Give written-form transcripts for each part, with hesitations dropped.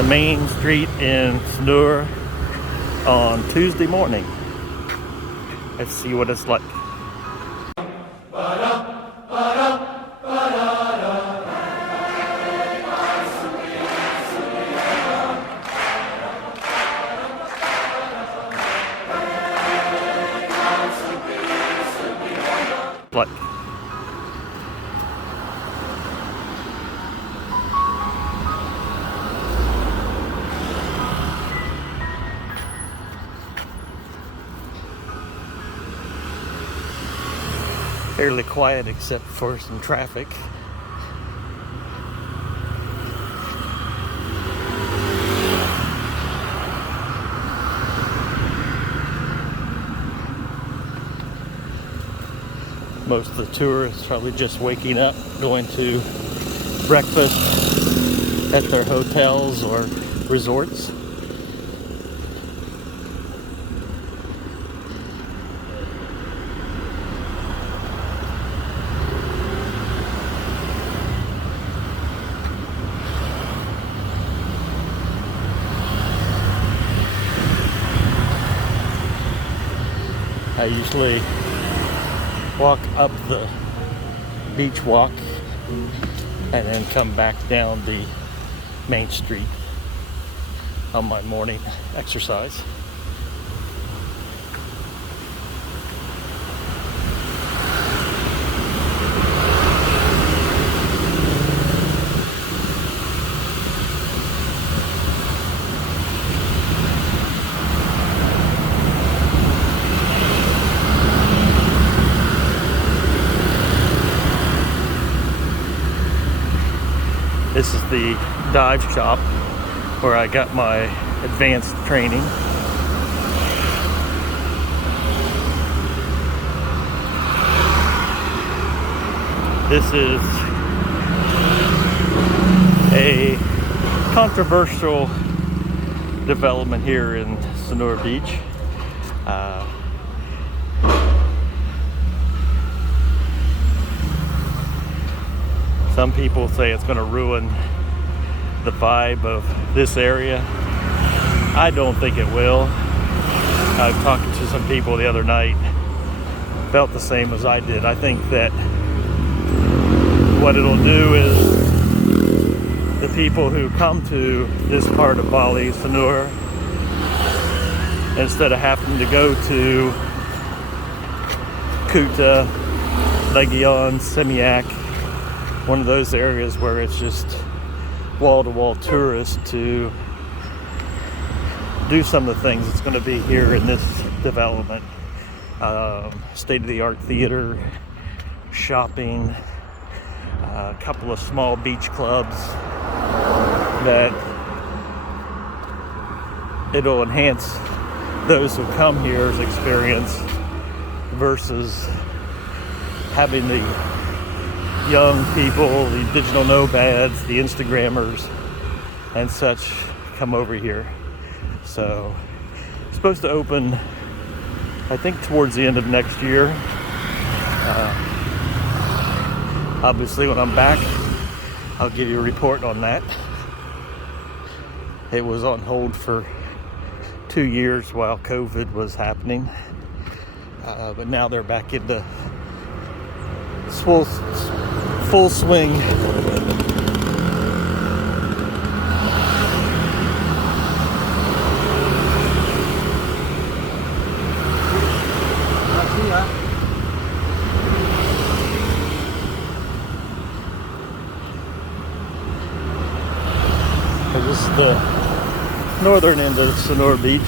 the main street in Sanur on Tuesday morning. Let's see what it's like. Fairly quiet except for some traffic. Most of the tourists probably just waking up, going to breakfast at their hotels or resorts. I usually walk up the beach walk and then come back down the main street on my morning exercise. This is the dive shop where I got my advanced training. This is a controversial development here in Sanur Beach. Some people say it's going to ruin the vibe of this area. I don't think it will. I was talking to some people the other night, felt the same as I did. I think that what it'll do is the people who come to this part of Bali, Sanur, instead of having to go to Kuta, Legion, Semiak, one of those areas where it's just wall-to-wall tourists, to do some of the things that's going to be here in this development. State-of-the-art theater, shopping, a couple of small beach clubs that it'll enhance those who come here's experience versus having the young people, the digital nomads, the Instagrammers and such come over here. So it's supposed to open, I think, towards the end of next year. Obviously when I'm back, I'll give you a report on that. It was on hold for 2 years while COVID was happening, but now they're back into full swing. This is the northern end of Sanur Beach.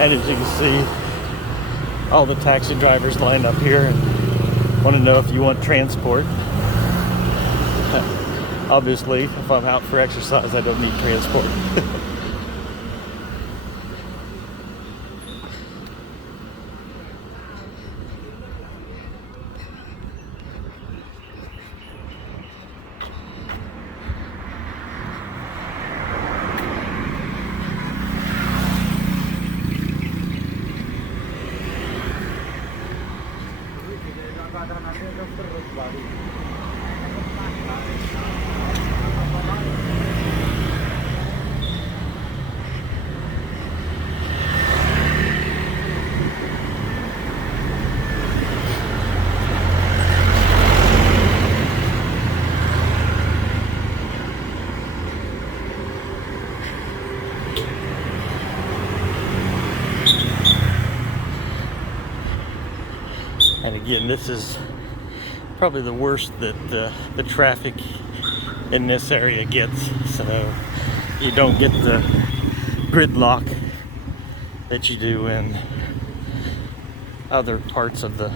And as you can see, all the taxi drivers lined up here and want to know if you want transport. Obviously, if I'm out for exercise, I don't need transport. And again, this is probably the worst that the traffic in this area gets, so you don't get the gridlock that you do in other parts of the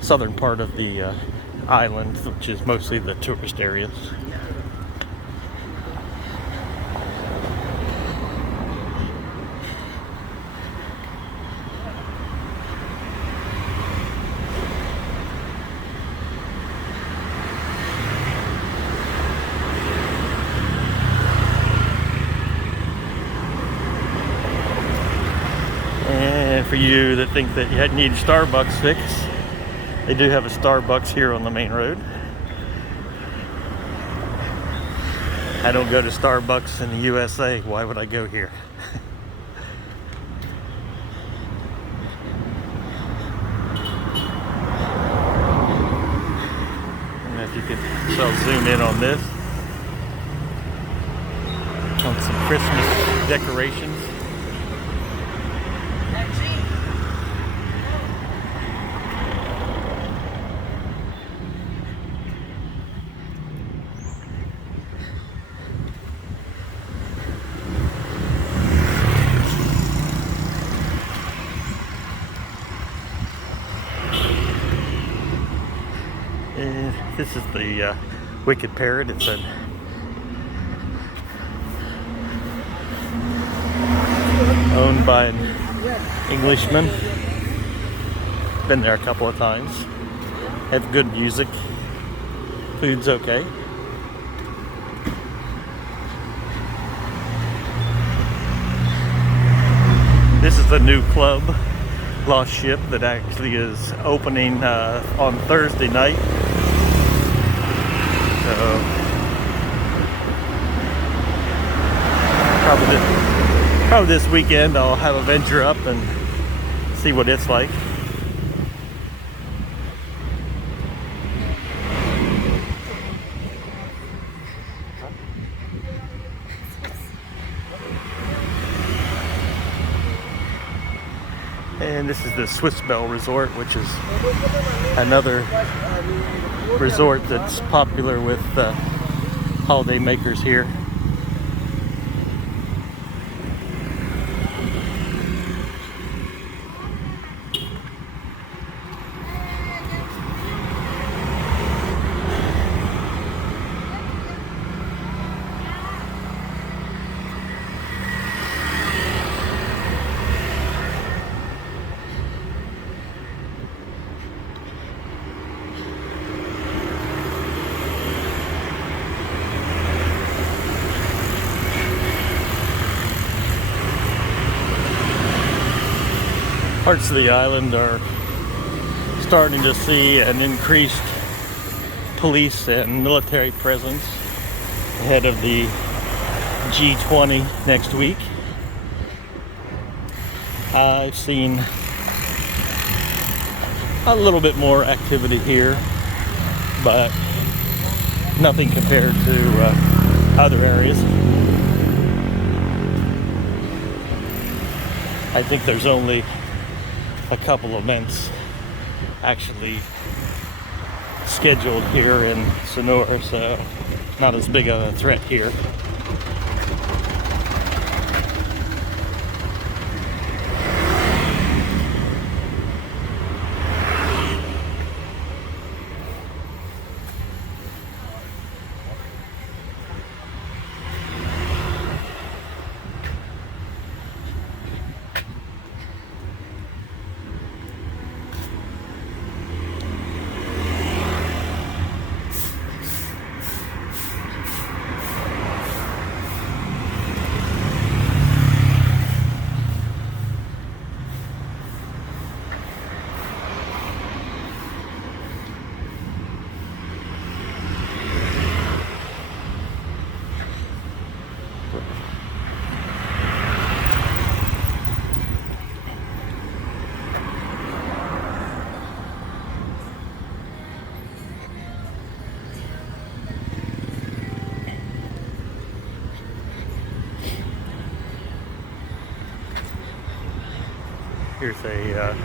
southern part of the island, which is mostly the tourist areas. And for you that think that you need a Starbucks fix, they do have a Starbucks here on the main road. I don't go to Starbucks in the USA. Why would I go here? And if you could, so I'll zoom in on this. On some Christmas decorations. This is the Wicked Parrot. It's an owned by an Englishman. Been there a couple of times. Have good music. Food's okay. This is a new club, Lost Ship, that actually is opening on Thursday night. So probably this weekend I'll have a venture up and see what it's like. And this is the Swiss Bell Resort, which is another resort that's popular with holiday makers here. Parts of the island are starting to see an increased police and military presence ahead of the G20 next week. I've seen a little bit more activity here, but nothing compared to other areas. I think there's only a couple events actually scheduled here in Sanur, so not as big of a threat here. Here's a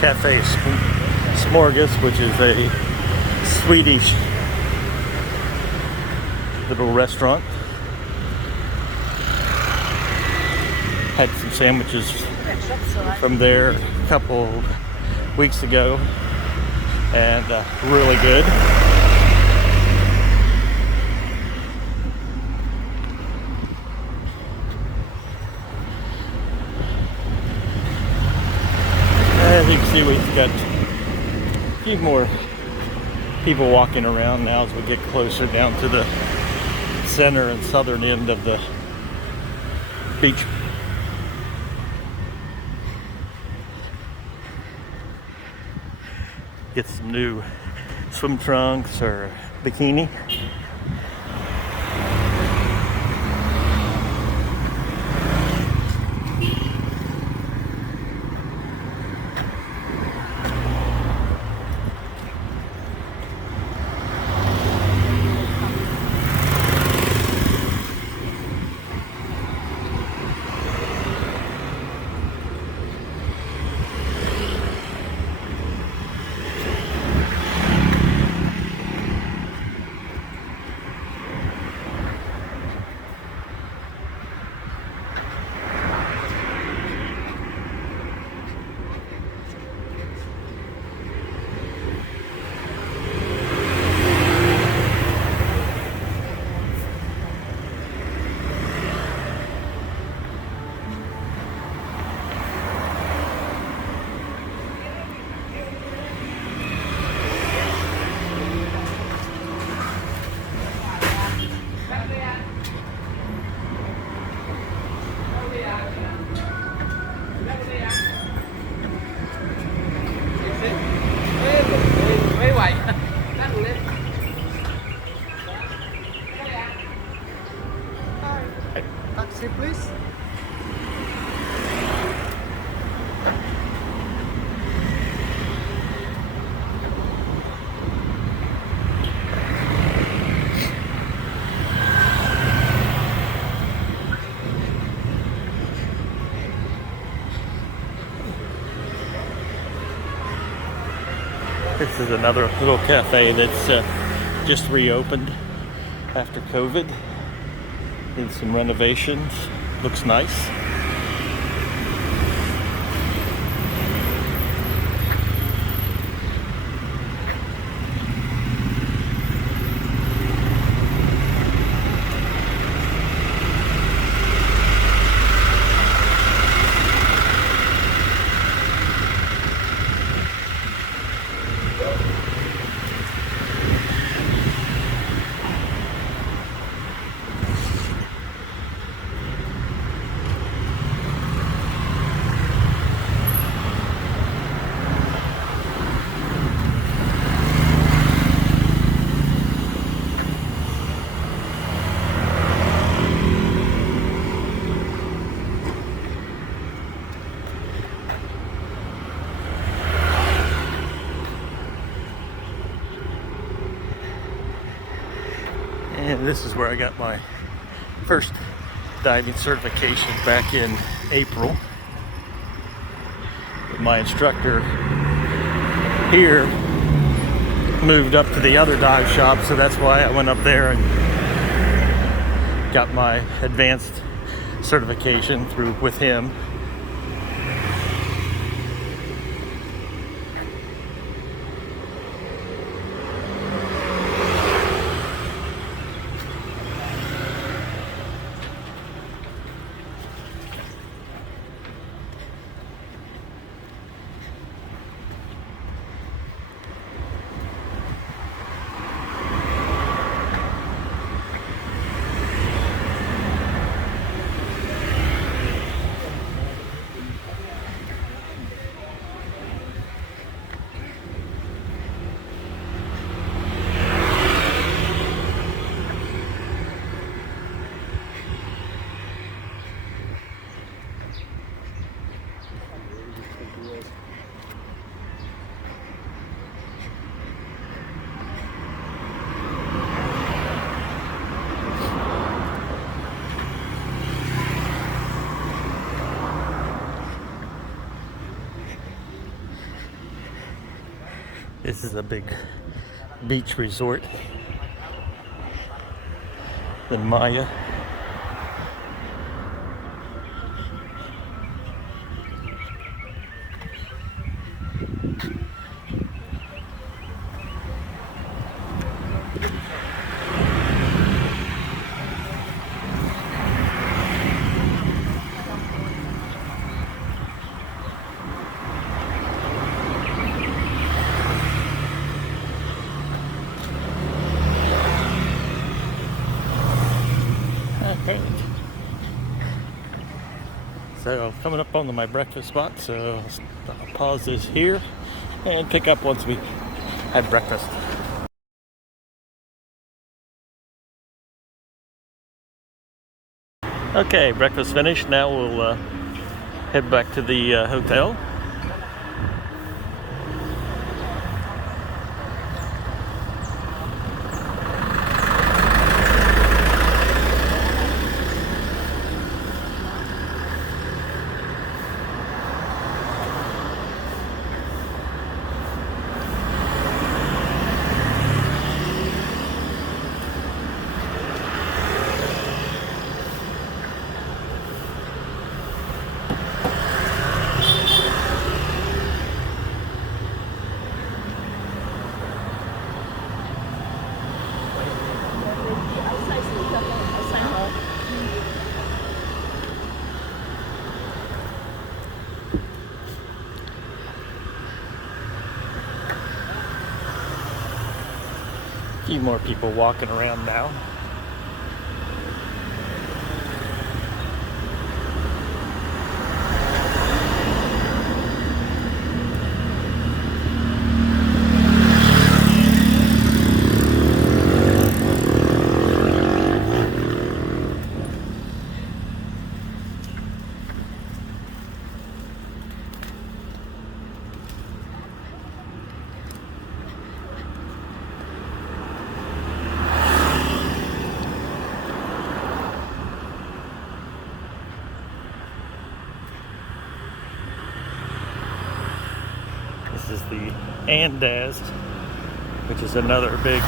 Cafe Smorgas, which is a Swedish little restaurant. Had some sandwiches from there a couple weeks ago, and really good. As you can see, we've got a few more people walking around now as we get closer down to the center and southern end of the beach. Get some new swim trunks or bikini. Taxi, please. This is another little cafe that's just reopened after COVID. Did some renovations. Looks nice. And this is where I got my first diving certification back in April. My instructor here moved up to the other dive shop, so that's why I went up there and got my advanced certification through with him. This is a big beach resort in Maya. Okay. So coming up onto my breakfast spot, so I'll pause this here and pick up once we have breakfast. Okay, breakfast finished. Now we'll head back to the hotel. A few more people walking around now. This is the Andaz, which is another big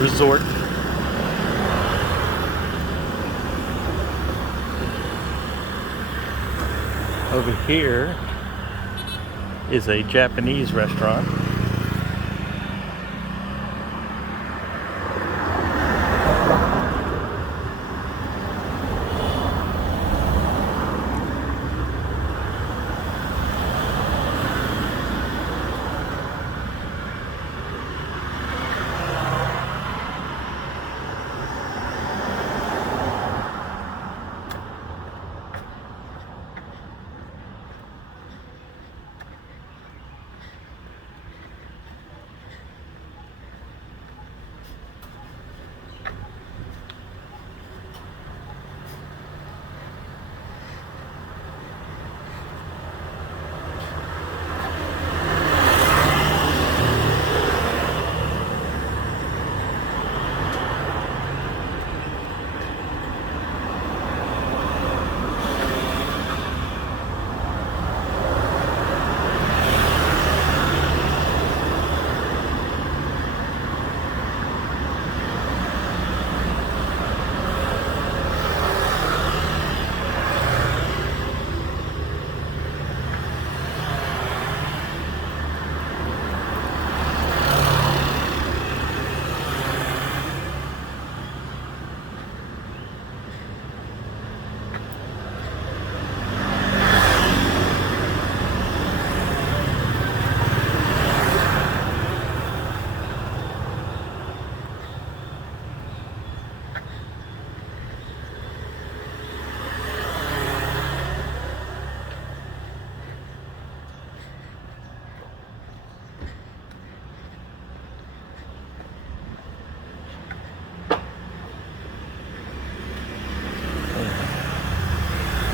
resort. Over here is a Japanese restaurant.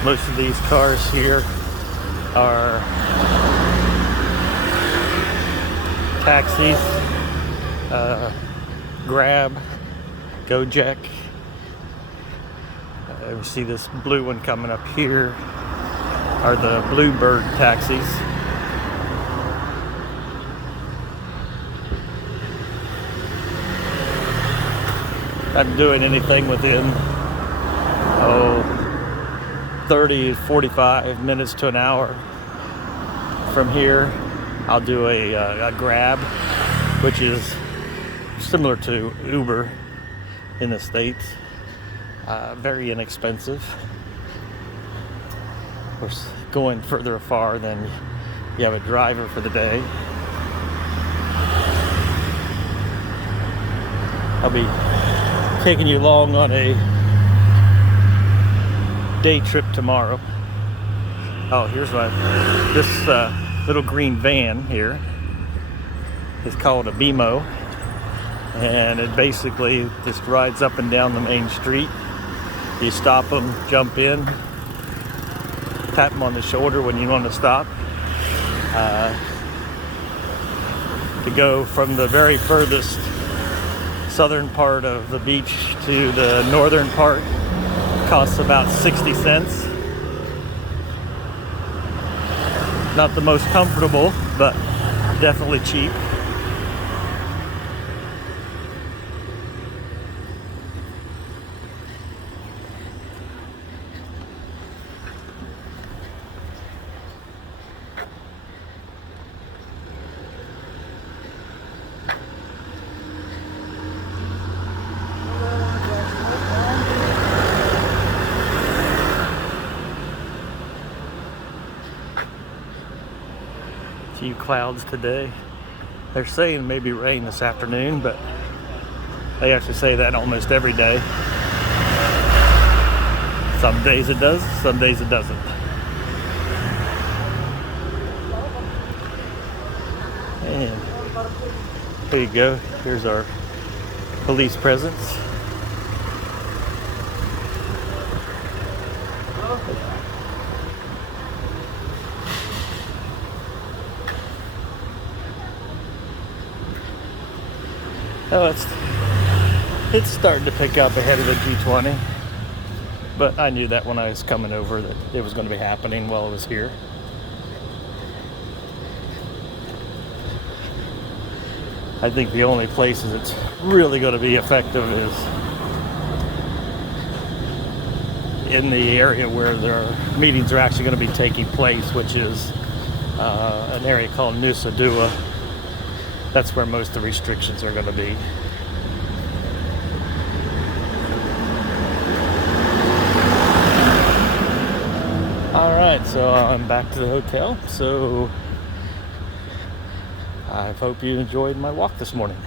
Most of these cars here are taxis, Grab, Gojek. We see this blue one coming up here are the Bluebird taxis. Not doing anything within 30, 45 minutes to an hour from here. I'll do a Grab, which is similar to Uber in the States. Very inexpensive. Of course, going further afar, then you have a driver for the day. I'll be taking you along on a day trip tomorrow. Oh, here's this little green van here is called a BMO, and it basically just rides up and down the main street. You stop them, jump in, tap them on the shoulder when you want to stop. To go from the very furthest southern part of the beach to the northern part costs about 60 cents. Not the most comfortable, but definitely cheap. Few clouds today. They're saying maybe rain this afternoon, but they actually say that almost every day. Some days it does, some days it doesn't. And there you go. Here's our police presence. Oh, it's starting to pick up ahead of the G20, but I knew that when I was coming over that it was going to be happening while I was here. I think the only places it's really going to be effective is in the area where their meetings are actually going to be taking place, which is an area called Nusa Dua. That's where most of the restrictions are going to be. All right, so I'm back to the hotel. So I hope you enjoyed my walk this morning.